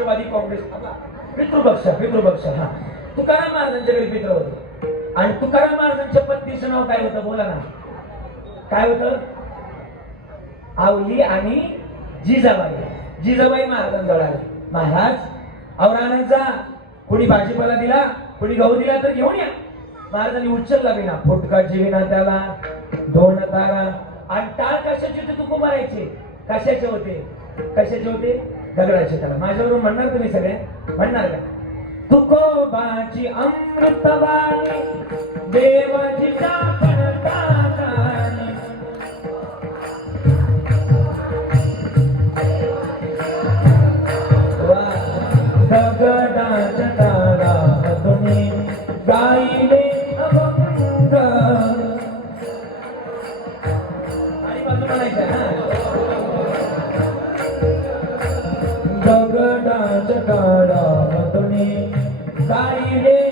राष्ट्रवादी काँग्रेस पितृपक्ष हा तुकाराम महाराजांच्या घरी पित्र होते आणि तुकाराम महाराजांच्या पत्नीचं नाव काय होतं बोला ना काय होतं आवली आणि जिजाबाई महाराजांजवळ आले महाराज औराणाचा कोणी भाजीपाला दिला कोणी गहू दिला तर घेऊन या महाराजांनी उचलला विना फुटका जीविना त्याला दोन तारा आणि टाळ कशाचे होते तुको मारायचे कशाचे होते दगडाचे त्याला माझ्यावरून म्हणणार तुम्ही सगळे म्हणणार का तुकोबाची अमृतवाणी देवाची दगडाच्या तारा तुम्ही गायले अभंग आणि बाजू म्हणायचं ना दगडाच्या तारा तुम्ही गायले